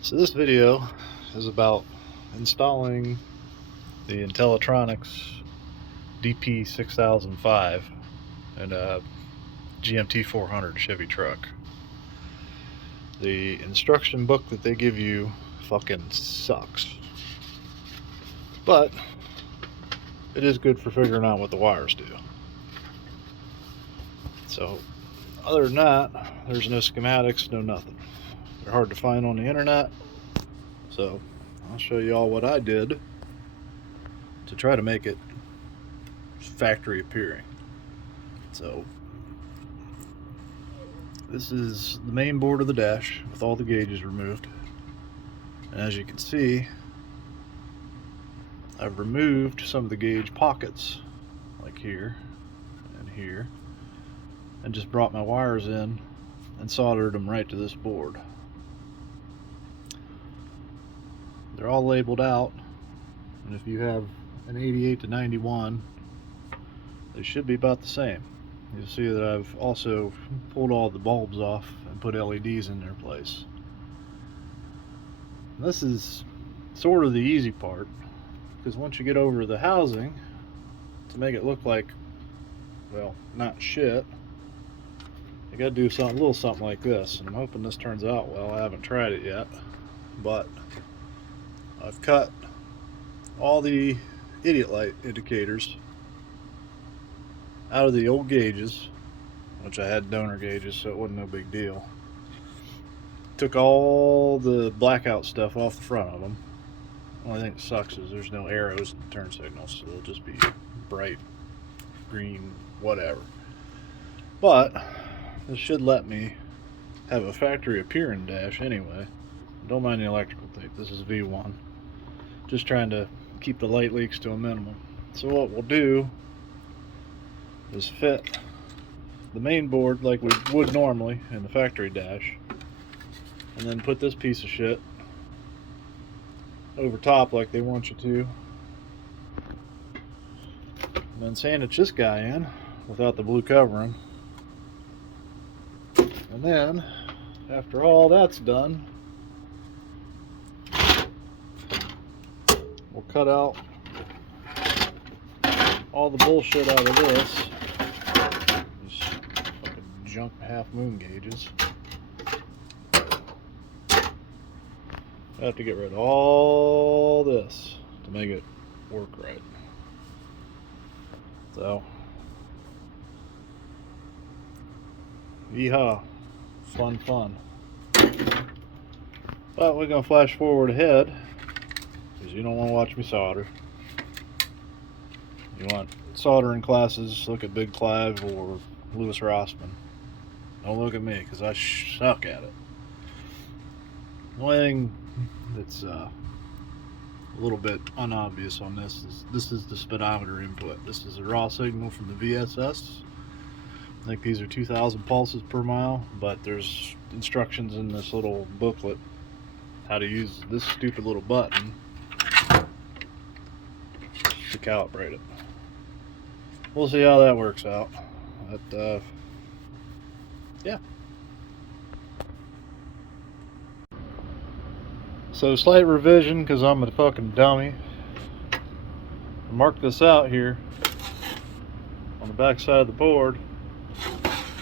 So this video is about installing the Intellitronix DP6005 in a GMT400 Chevy truck. The instruction book that they give you fucking sucks, but it is good for figuring out what the wires do. So other than that, there's no schematics, no nothing. They're hard to find on the internet, so I'll show you all what I did to try to make it factory appearing. So this is the main board of the dash with all the gauges removed, and as you can see, I've removed some of the gauge pockets like here and here, and just brought my wires in and soldered them right to this board. They're all labeled out, and if you have an 88 to 91, they should be about the same. You'll see that I've also pulled all the bulbs off and put LEDs in their place. And this is sort of the easy part, because once you get over the housing, to make it look like, well, not shit, you gotta do something, a little something like this. And I'm hoping this turns out well. I haven't tried it yet, but I've cut all the idiot light indicators out of the old gauges, which I had donor gauges, so it wasn't no big deal. Took all the blackout stuff off the front of them. The only thing that sucks is there's no arrows in the turn signals, so they'll just be bright green, whatever. But this should let me have a factory appearing dash anyway. Don't mind the electrical tape. This is V1. Just trying to keep the light leaks to a minimum. So what we'll do is fit the main board like we would normally in the factory dash, and then put this piece of shit over top like they want you to, and then sandwich this guy in without the blue covering. And then after all that's done, we'll cut out all the bullshit out of this. These fucking junk half moon gauges. I have to get rid of all this to make it work right. So, yeehaw, fun. But we're gonna flash forward ahead, because you don't want to watch me solder. You want soldering classes, look at Big Clive or Lewis Rossman. Don't look at me, because I suck at it. The only thing that's a little bit unobvious on this is the speedometer input. This is a raw signal from the VSS. I think these are 2,000 pulses per mile, but there's instructions in this little booklet how to use this stupid little button to calibrate it. We'll see how that works out. But yeah. So slight revision, because I'm a fucking dummy. I marked this out here on the back side of the board,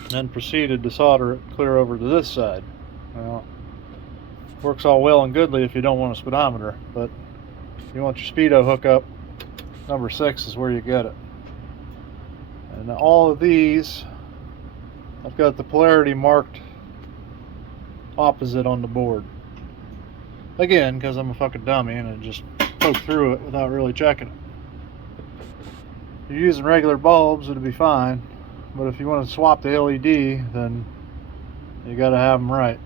and then proceeded to solder it clear over to this side. Well, works all well and goodly if you don't want a speedometer, but if you want your speedo hookup, number 6 is where you get it. And all of these, I've got the polarity marked opposite on the board. Again, because I'm a fucking dummy and I just poked through it without really checking it. If you're using regular bulbs, it'll be fine. But if you want to swap the LED, then you got to have them right.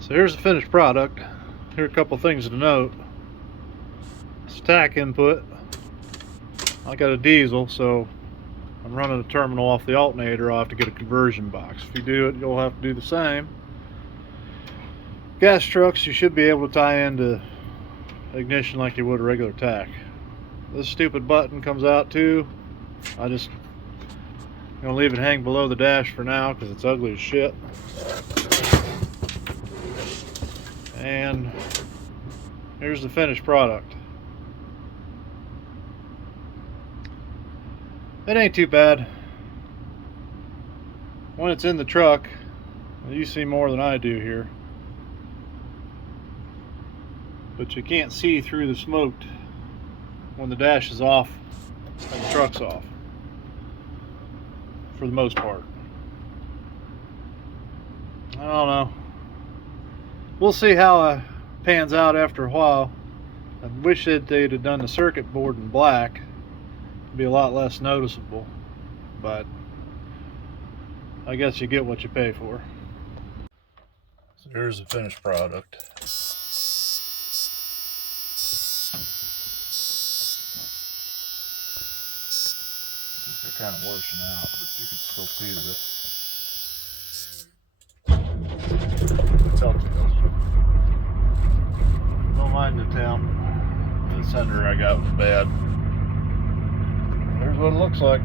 So here's the finished product. Here are a couple things to note. Stack input. I got a diesel, so I'm running a terminal off the alternator. I'll have to get a conversion box. If you do it, you'll have to do the same. Gas trucks, you should be able to tie into ignition like you would a regular tack. This stupid button comes out too. I just Gonna leave it hang below the dash for now because it's ugly as shit. And here's the finished product. It ain't too bad. When it's in the truck, you see more than I do here. But you can't see through the smoke when the dash is off and the truck's off, for the most part. I don't know. We'll see how it pans out after a while. I wish that they'd have done the circuit board in black. It'd be a lot less noticeable, but I guess you get what you pay for. So here's the finished product. They're kind of washing out, but you can still see the telltales. Don't mind the temp. The center I got was bad. Here's what it looks like.